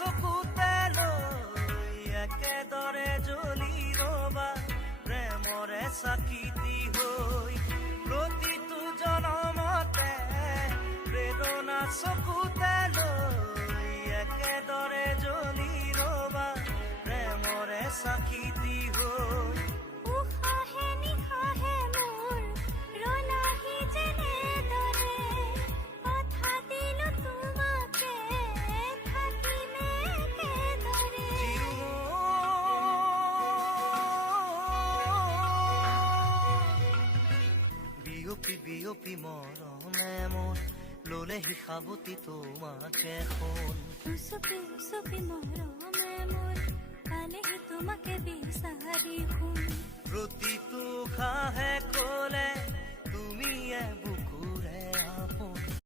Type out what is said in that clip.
চকুতে লৈ একেদৰে জ্বলি ৰবা প্ৰেমৰে চাকিতি হৈ প্ৰতিটো জনমতে প্ৰেৰণা চকুতে লৈ একেদৰে জ্বলি ৰবা প্ৰেমৰে চাকিতি হৈ উশাহে নিশাহে মোৰ ৰলাহি যেনেদৰে কথা দিলো তোমাকে থাকিমে একেদৰে বিয়পি বিয়পি মৰমে মোৰ ললেহি সাৱতি তোমাকে সোণ উচপি উচপি মৰমে মোৰ পালেহি তোমাকে বিচাৰি শুন প্ৰতিটো খাহে কলে তুমিয়ে বুক